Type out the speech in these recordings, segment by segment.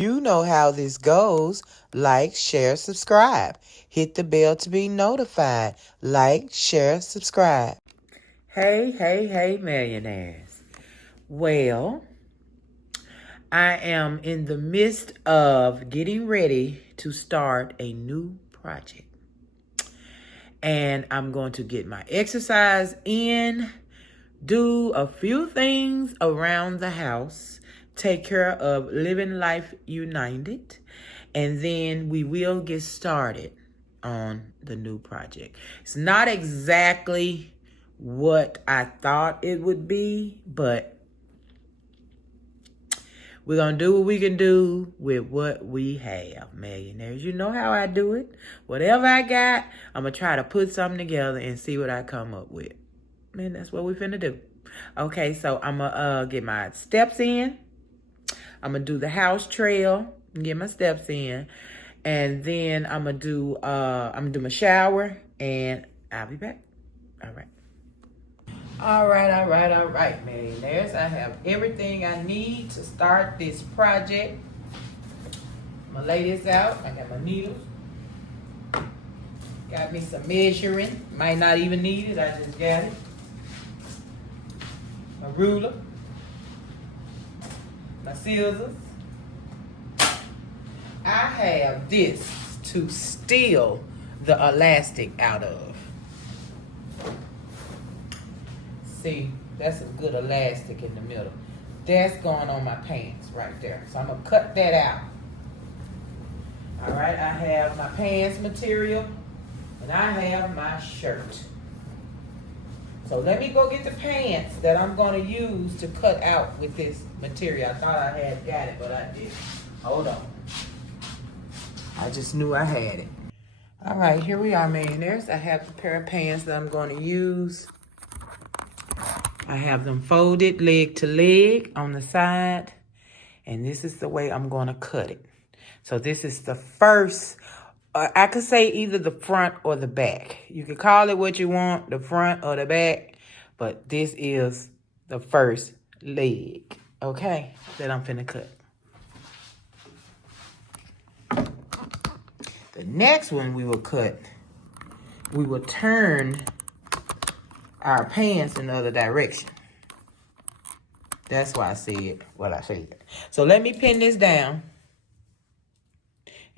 You know how this goes. Like, share, subscribe. Hit the bell to be notified. Like, share, subscribe. Hey, hey, hey, millionaires. Well, I am in the midst of getting ready to start a new project. And I'm going to get my exercise in, do a few things around the house, take care of Living Life United, and then we will get started on the new project. It's not exactly what I thought it would be, but we're going to do what we can do with what we have, millionaires. You know how I do it. Whatever I got, I'm going to try to put something together and see what I come up with. Man, that's what we finna do. Okay, so I'm going to get my steps in. I'm going to do the house trail and get my steps in. And then I'm going to do my shower and I'll be back. All right. All right, millionaires. I have everything I need to start this project. I'm gonna lay this out. I got my needles. Got me some measuring. Might not even need it. I just got it. My ruler. My scissors. I have this to steal the elastic out of. See, that's some good elastic in the middle. That's going on my pants right there. So I'm going to cut that out. All right, I have my pants material and I have my shirt. So let me go get the pants that I'm going to use to cut out with this material. I thought I had got it, but I didn't. Hold on. I just knew I had it. All right, here we are, millionaires. I have a pair of pants that I'm going to use. I have them folded leg to leg on the side. And this is the way I'm going to cut it. So this is the first, I could say either the front or the back. You can call it what you want, the front or the back. But this is the first leg, okay, that I'm finna cut. The next one we will cut, we will turn our pants in the other direction. That's why I said what I said. So let me pin this down.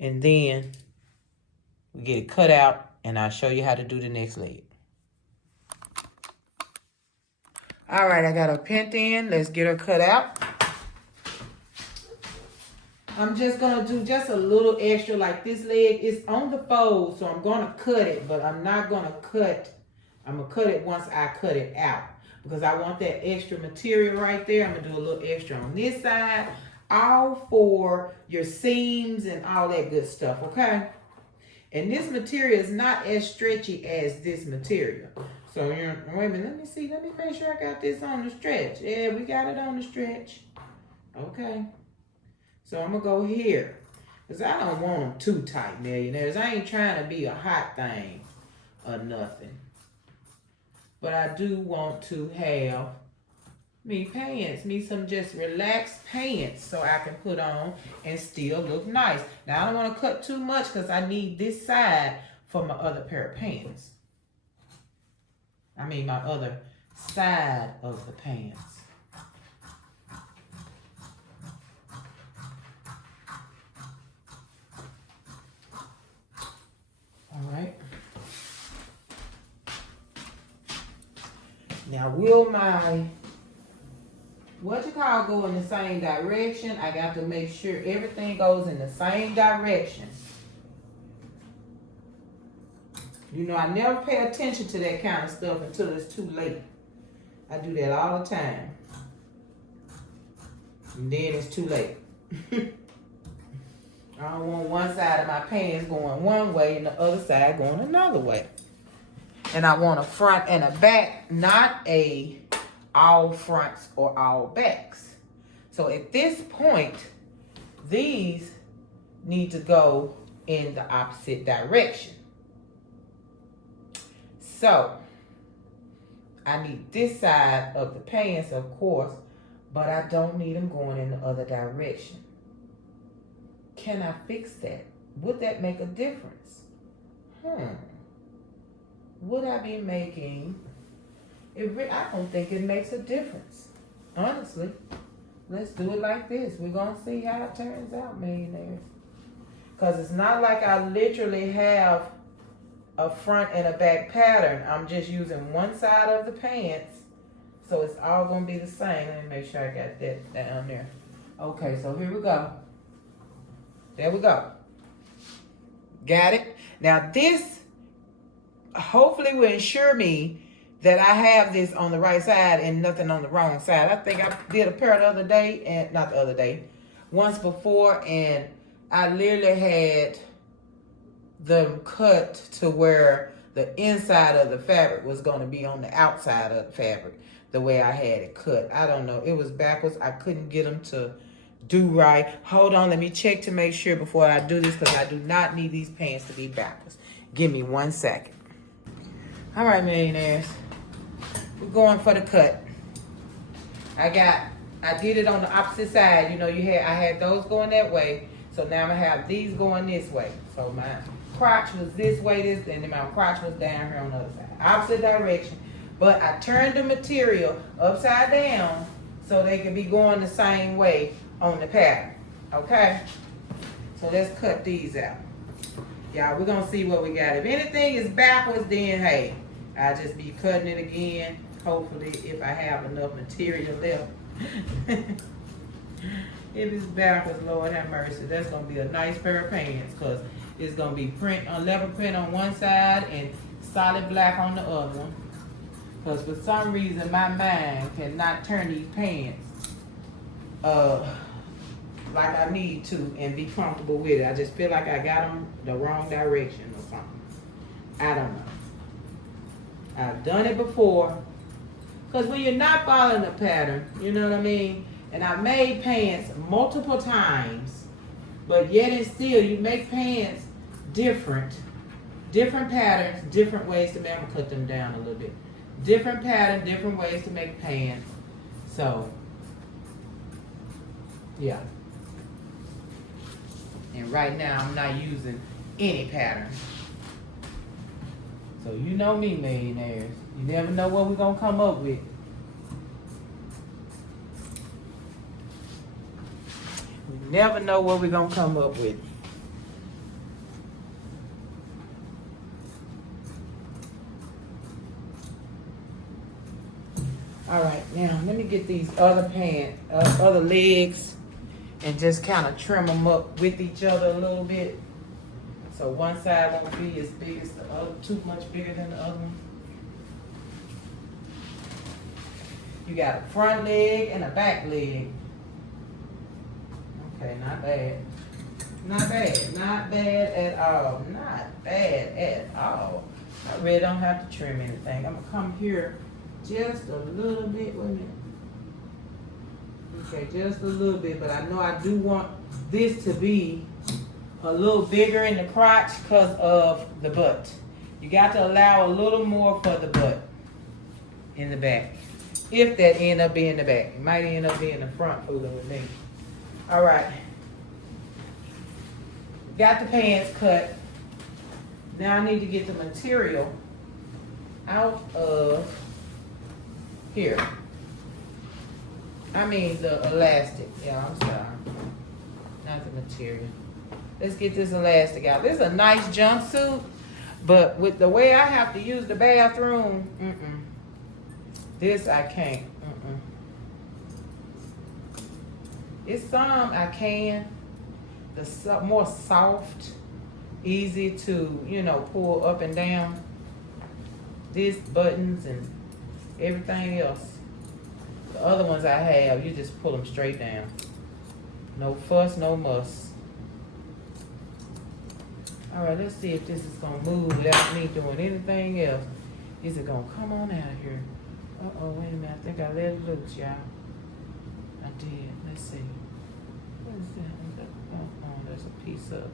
And then we get it cut out. And I'll show you how to do the next leg. All right, I got her pinned in. Let's get her cut out. I'm just going to do just a little extra. Like this leg is on the fold. So I'm going to cut it. But I'm not going to cut. I'm going to cut it once I cut it out. Because I want that extra material right there. I'm going to do a little extra on this side. All for your seams and all that good stuff, okay? And this material is not as stretchy as this material. So, wait a minute, let me see. Let me make sure I got this on the stretch. Yeah, we got it on the stretch. Okay. So, I'm going to go here. Because I don't want them too tight, millionaires. I ain't trying to be a hot thing or nothing. But I do want to have me pants, me some just relaxed pants so I can put on and still look nice. Now I don't want to cut too much because I need this side for my other pair of pants. I mean my other side of the pants. All right. Now will my go in the same direction? I got to make sure everything goes in the same direction. You know, I never pay attention to that kind of stuff until it's too late. I do that all the time. And then it's too late. I don't want one side of my pants going one way and the other side going another way. And I want a front and a back, not a all fronts or all backs. So at this point, these need to go in the opposite direction. So I need this side of the pants, of course, but I don't need them going in the other direction. can I fix that? Would that make a difference? Would I be making I don't think it makes a difference. Honestly. Let's do it like this. We're going to see how it turns out, millionaires. Because it's not like I literally have a front and a back pattern. I'm just using one side of the pants. So it's all going to be the same. Let me make sure I got that down there. Okay, so here we go. There we go. Got it? Now this hopefully will ensure me that I have this on the right side and nothing on the wrong side. I think I did a pair the other day, and not the other day, once before, and I literally had them cut to where the inside of the fabric was going to be on the outside of the fabric, the way I had it cut. I don't know. It was backwards. I couldn't get them to do right. Hold on. Let me check to make sure before I do this, because I do not need these pants to be backwards. Give me 1 second. All right, millionaires. We're going for the cut. I did it on the opposite side. You know, I had those going that way. So now I'm gonna have these going this way. So my crotch was this way, and then my crotch was down here on the other side. Opposite direction. But I turned the material upside down so they could be going the same way on the pattern. Okay? So let's cut these out. Y'all, we're gonna see what we got. If anything is backwards, then hey, I'll just be cutting it again. Hopefully, if I have enough material left. If it's backwards, Lord have mercy. That's going to be a nice pair of pants, because it's going to be level print on one side and solid black on the other one. Because for some reason, my mind cannot turn these pants like I need to and be comfortable with it. I just feel like I got them the wrong direction or something. I don't know. I've done it before. Because when you're not following a pattern, you know what I mean? And I've made pants multiple times, but yet and still, you make pants different patterns, different ways to make them. Cut them down a little bit. Different pattern, different ways to make pants. So, yeah. And right now, I'm not using any pattern. So you know me, millionaires. You never know what we're going to come up with. We never know what we're going to come up with. All right, now let me get these other other legs and just kind of trim them up with each other a little bit. So one side won't be as big as the other, too much bigger than the other one. You got a front leg and a back leg. Okay, not bad. Not bad. Not bad at all. Not bad at all. I really don't have to trim anything. I'm going to come here just a little bit. Wait a minute. Okay, just a little bit. But I know I do want this to be a little bigger in the crotch because of the butt. You got to allow a little more for the butt in the back. If that end up being the back. It might end up being the front fooling with me. All right. Got the pants cut. Now I need to get the material out of here. I mean the elastic. Yeah, I'm sorry. Not the material. Let's get this elastic out. This is a nice jumpsuit, but with the way I have to use the bathroom, this I can't. It's some I can. The more soft, easy to, you know, pull up and down. This buttons and everything else. The other ones I have, you just pull them straight down. No fuss, no muss. All right, let's see if this is gonna move without me doing anything else. Is it gonna come on out of here? Uh-oh, wait a minute, I think I let it loose, y'all. I did, let's see. What is that? Oh, there's a piece of.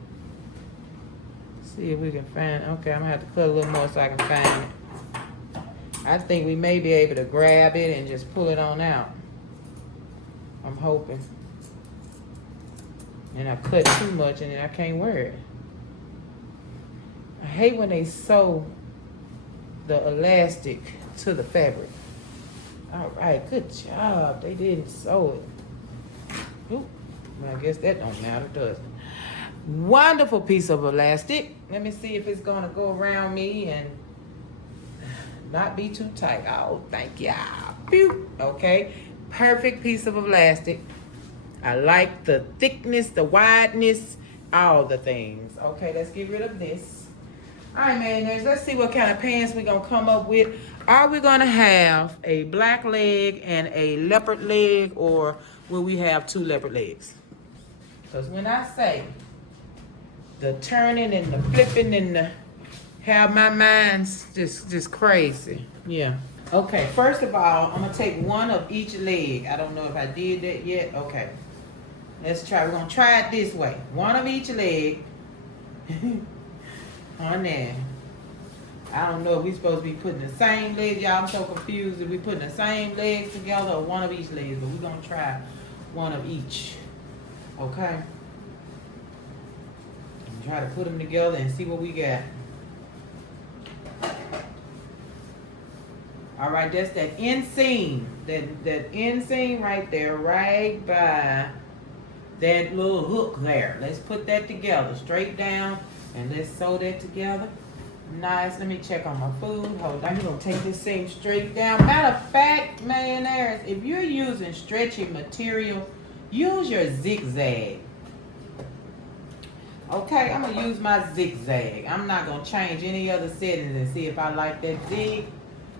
See if we can find, okay, I'm gonna have to cut a little more so I can find it. I think we may be able to grab it and just pull it on out. I'm hoping. And I cut too much and then I can't wear it. I hate when they sew the elastic to the fabric. All right, good job. They didn't sew it. Oop. Well, I guess that don't matter, does it? Wonderful piece of elastic. Let me see if it's gonna go around me and not be too tight. Oh, thank ya. Pew. Okay, perfect piece of elastic. I like the thickness, the wideness, all the things. Okay, let's get rid of this. All right, mayonnaise, let's see what kind of pants we're gonna come up with. Are we gonna have a black leg and a leopard leg, or will we have two leopard legs? Because when I say the turning and the flipping and the, how my mind's just crazy. Yeah. Okay, first of all, I'm gonna take one of each leg. I don't know if I did that yet. Okay. Let's try. We're gonna try it this way. One of each leg. On there. I don't know if we're supposed to be putting the same legs. Y'all, I'm so confused if we putting the same legs together or one of each legs, but we're gonna try one of each. Okay? And try to put them together and see what we got. All right, that's that inseam. That inseam right there, right by that little hook there. Let's put that together, straight down, and let's sew that together. Nice. Let me check on my food. Hold on. You're going to take this seam straight down. Matter of fact, mayonnaise, if you're using stretchy material, use your zigzag. Okay, I'm going to use my zigzag. I'm not going to change any other settings and see if I like that zig.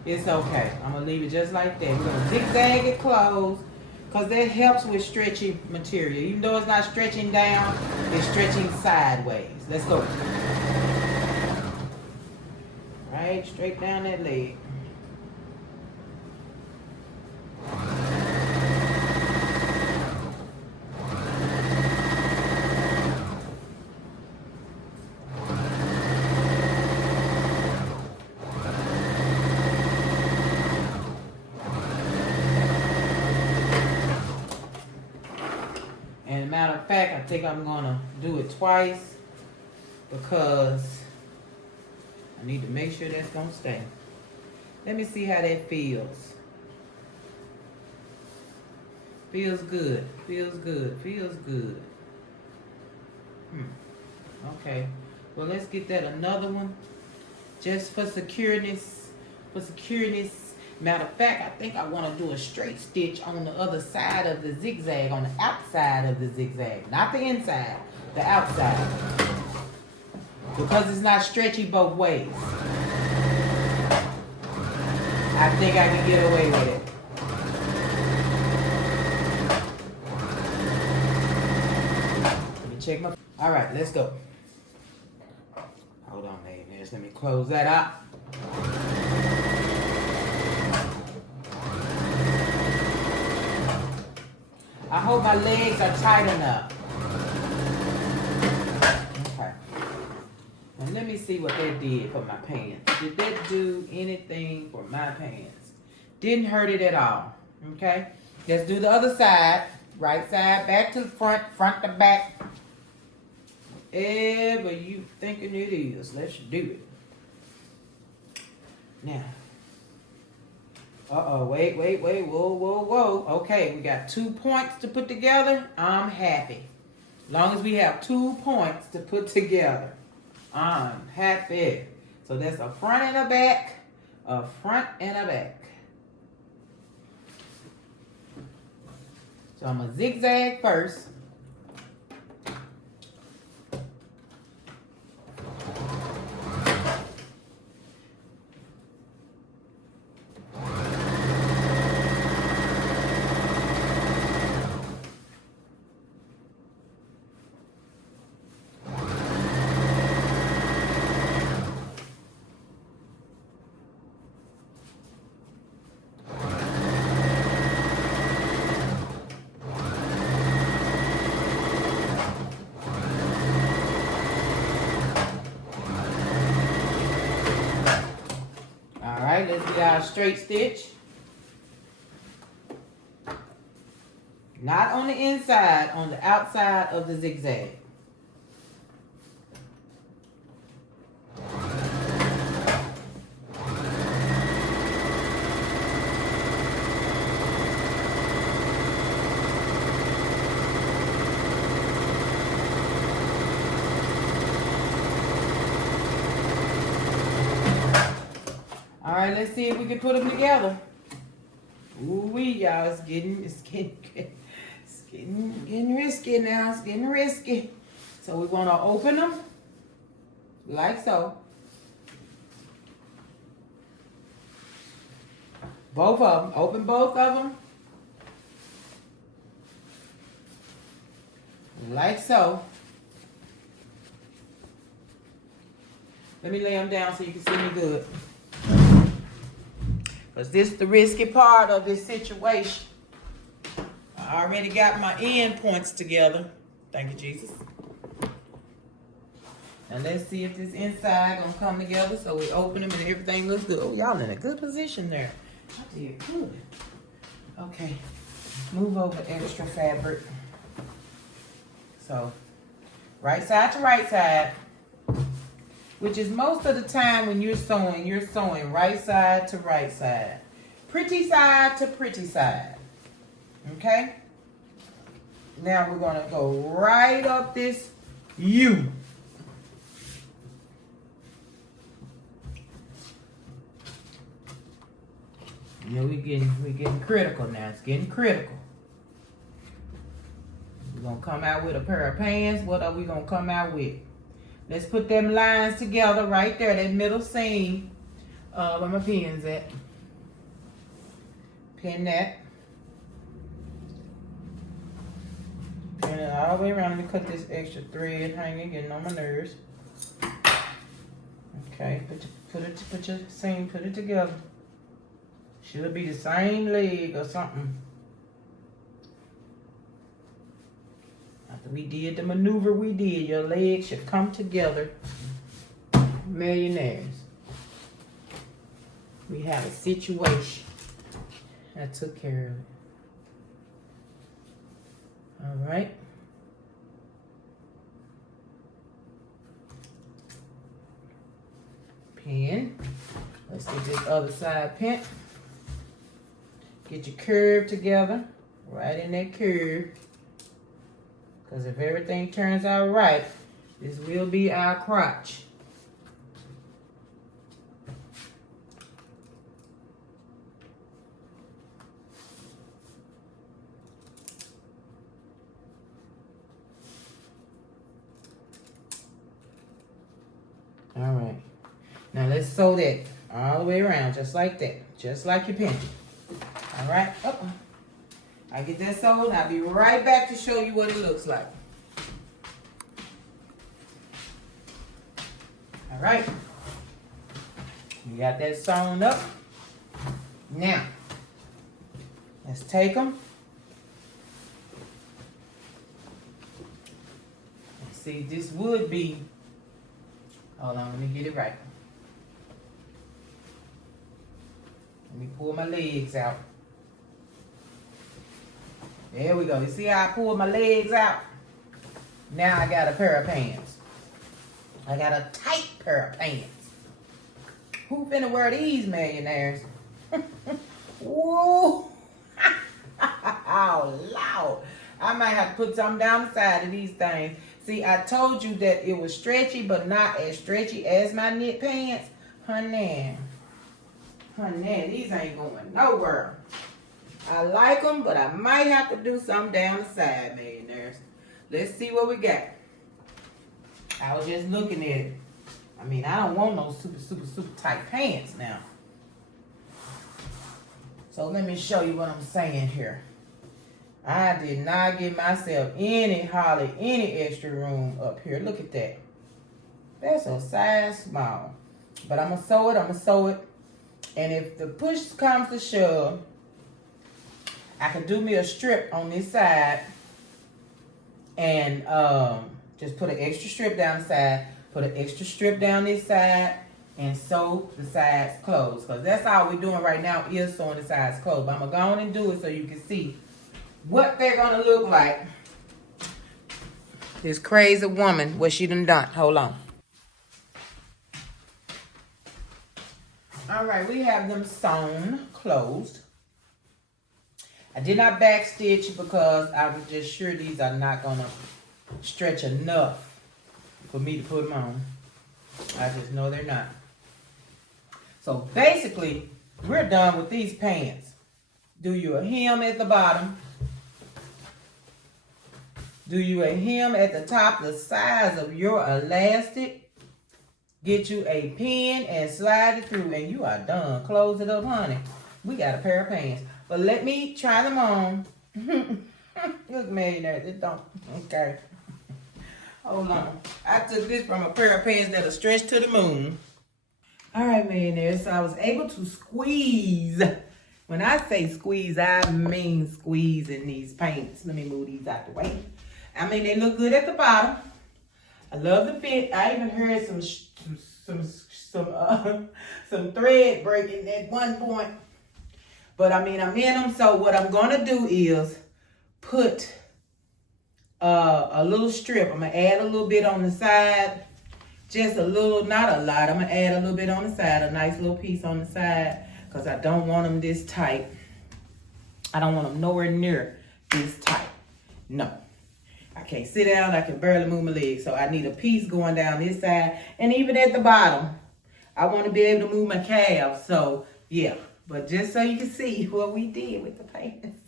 It's okay. I'm going to leave it just like that. We're going to zigzag it closed because that helps with stretchy material. Even though it's not stretching down, it's stretching sideways. Let's go. Right, straight down that leg. And matter of fact, I think I'm gonna do it twice because I need to make sure that's gonna stay. Let me see how that feels. Feels good, feels good, feels good. Okay, well let's get that another one. Just for secureness, Matter of fact, I think I want to do a straight stitch on the other side of the zigzag, on the outside of the zigzag. Not the inside, the outside. Because it's not stretchy both ways. I think I can get away with it. Let me check my... All right, let's go. Hold on, ladies. Let me close that up. I hope my legs are tight enough. Okay. And let me see what that did for my pants. Did that do anything for my pants? Didn't hurt it at all. Okay? Let's do the other side. Right side, back to the front, front to back. Whatever you thinking it is, let's do it. Now. Uh-oh, wait, whoa. Okay, we got 2 points to put together. I'm happy. As long as we have 2 points to put together, I'm happy. So that's a front and a back, a front and a back. So I'm gonna zigzag first. Let's get our straight stitch. Not on the inside, on the outside of the zigzag. All right, let's see if we can put them together. Ooh-wee, y'all, it's getting risky now. It's getting risky. So we want to open them like so. Both of them. Open both of them. Like so. Let me lay them down so you can see me good. Because this is the risky part of this situation. I already got my end points together. Thank you, Jesus. And let's see if this inside gonna come together. So we open them and everything looks good. Oh, y'all in a good position there. I did good. Okay, move over extra fabric. So, right side to right side. Which is most of the time when you're sewing right side to right side. Pretty side to pretty side. Okay? Now we're going to go right up this U. Yeah, we're getting critical now. It's getting critical. We're going to come out with a pair of pants. What are we going to come out with? Let's put them lines together right there, that middle seam. Where my pins at? Pin that. Pin it all the way around. Let me cut this extra thread hanging, getting on my nerves. Okay, put your seam, put it together. Should be the same leg or something. After we did the maneuver we did, your legs should come together. Millionaires. We have a situation. I took care of it. All right. Pin. Let's get this other side pinned. Get your curve together. Right in that curve. Because if everything turns out right, this will be our crotch. All right. Now let's sew that all the way around, just like that. Just like your pin. All right. I get that sewed. I'll be right back to show you what it looks like. All right. We got that sewn up. Now, let's take them. Let's see, this would be, hold on, let me get it right. Let me pull my legs out. There we go. You see how I pulled my legs out? Now I got a pair of pants. I got a tight pair of pants. Who finna wear these, millionaires? Whoa. Oh, Lord. I might have to put something down the side of these things. See, I told you that it was stretchy, but not as stretchy as my knit pants. Honey, these ain't going nowhere. I like them, but I might have to do something down the side, millionaires. Let's see what we got. I was just looking at it. I mean, I don't want no super tight pants now. So let me show you what I'm saying here. I did not give myself any extra room up here. Look at that. That's a size small. But I'm going to sew it. And if the push comes to shove, I can do me a strip on this side and just put an extra strip down the side, put an extra strip down this side, and sew the sides closed. Because that's all we're doing right now is sewing the sides closed. But I'm going to go on and do it so you can see what they're gonna look like. This crazy woman, what she done. Hold on. All right, we have them sewn, closed. I did not backstitch because I was just sure these are not gonna stretch enough for me to put them on. I just know they're not. So basically, we're done with these pants. Do you a hem at the bottom. Do you a hem at the top, the size of your elastic. Get you a pin and slide it through and you are done. Close it up, honey. We got a pair of pants. But let me try them on. Look, millionaires, it don't. Okay. Hold on. I took this from a pair of pants that'll stretch to the moon. All right, millionaires. So I was able to squeeze. When I say squeeze, I mean squeeze in these pants. Let me move these out the way. I mean, they look good at the bottom. I love the fit. I even heard some thread breaking at one point. But I mean, I'm in them. So what I'm gonna do is put a little strip. I'm gonna add a little bit on the side, just a little, not a lot. I'm gonna add a little bit on the side, a nice little piece on the side, because I don't want them this tight. I don't want them nowhere near this tight. No. I can't sit down. I can barely move my legs. So I need a piece going down this side. And even at the bottom, I want to be able to move my calves. So, yeah. But just so you can see what we did with the pants.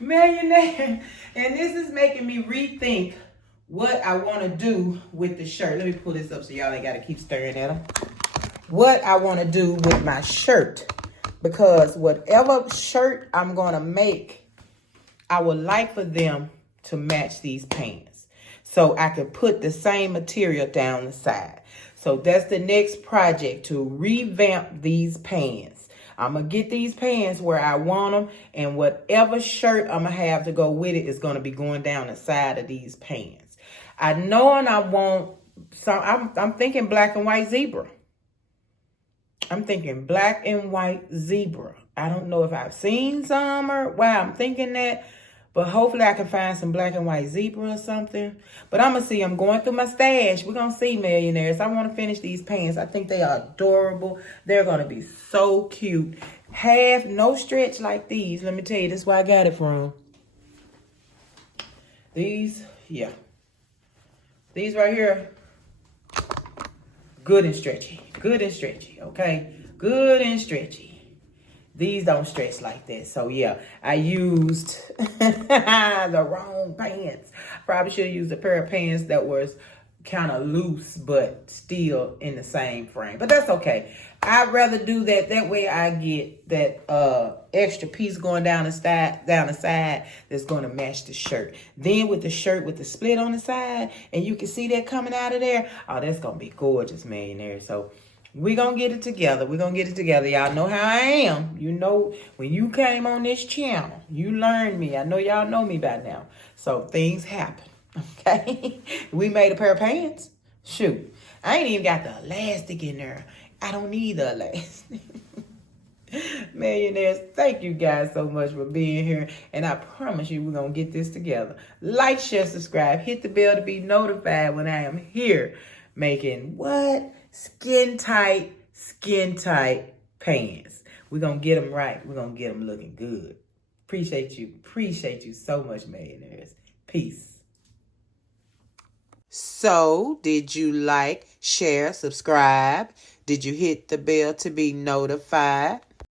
Millionaire. And this is making me rethink what I want to do with the shirt. Let me pull this up so y'all ain't got to keep staring at them. What I want to do with my shirt. Because whatever shirt I'm going to make, I would like for them to match these pants. So I can put the same material down the side. So that's the next project, to revamp these pants. I'm going to get these pants where I want them. And whatever shirt I'm going to have to go with it is going to be going down the side of these pants. I know, and I want some, I'm thinking black and white zebra. I'm thinking black and white zebra. I don't know if I've seen some or why I'm thinking that. But hopefully I can find some black and white zebra or something. But I'm going to see. I'm going through my stash. We're going to see, millionaires. I want to finish these pants. I think they are adorable. They're going to be so cute. Half, no stretch like these. Let me tell you, this is where I got it from. These, yeah. These right here, good and stretchy. Good and stretchy, okay? Good and stretchy. These don't stretch like that. So, yeah, I used the wrong pants. Probably should have used a pair of pants that was kind of loose, but still in the same frame. But that's okay. I'd rather do that. That way I get that extra piece going down the side that's going to match the shirt. Then with the shirt with the split on the side, and you can see that coming out of there. Oh, that's going to be gorgeous, millionaire. So we're going to get it together. We're going to get it together. Y'all know how I am. You know, when you came on this channel, you learned me. I know y'all know me by now. So things happen. Okay? We made a pair of pants. Shoot. I ain't even got the elastic in there. I don't need the elastic. Millionaires, thank you guys so much for being here. And I promise you we're going to get this together. Like, share, subscribe. Hit the bell to be notified when I am here making what? Skin tight pants. We're going to get them right. We're going to get them looking good. Appreciate you. Appreciate you so much, millionaires. Peace. So, did you like, share, subscribe? Did you hit the bell to be notified?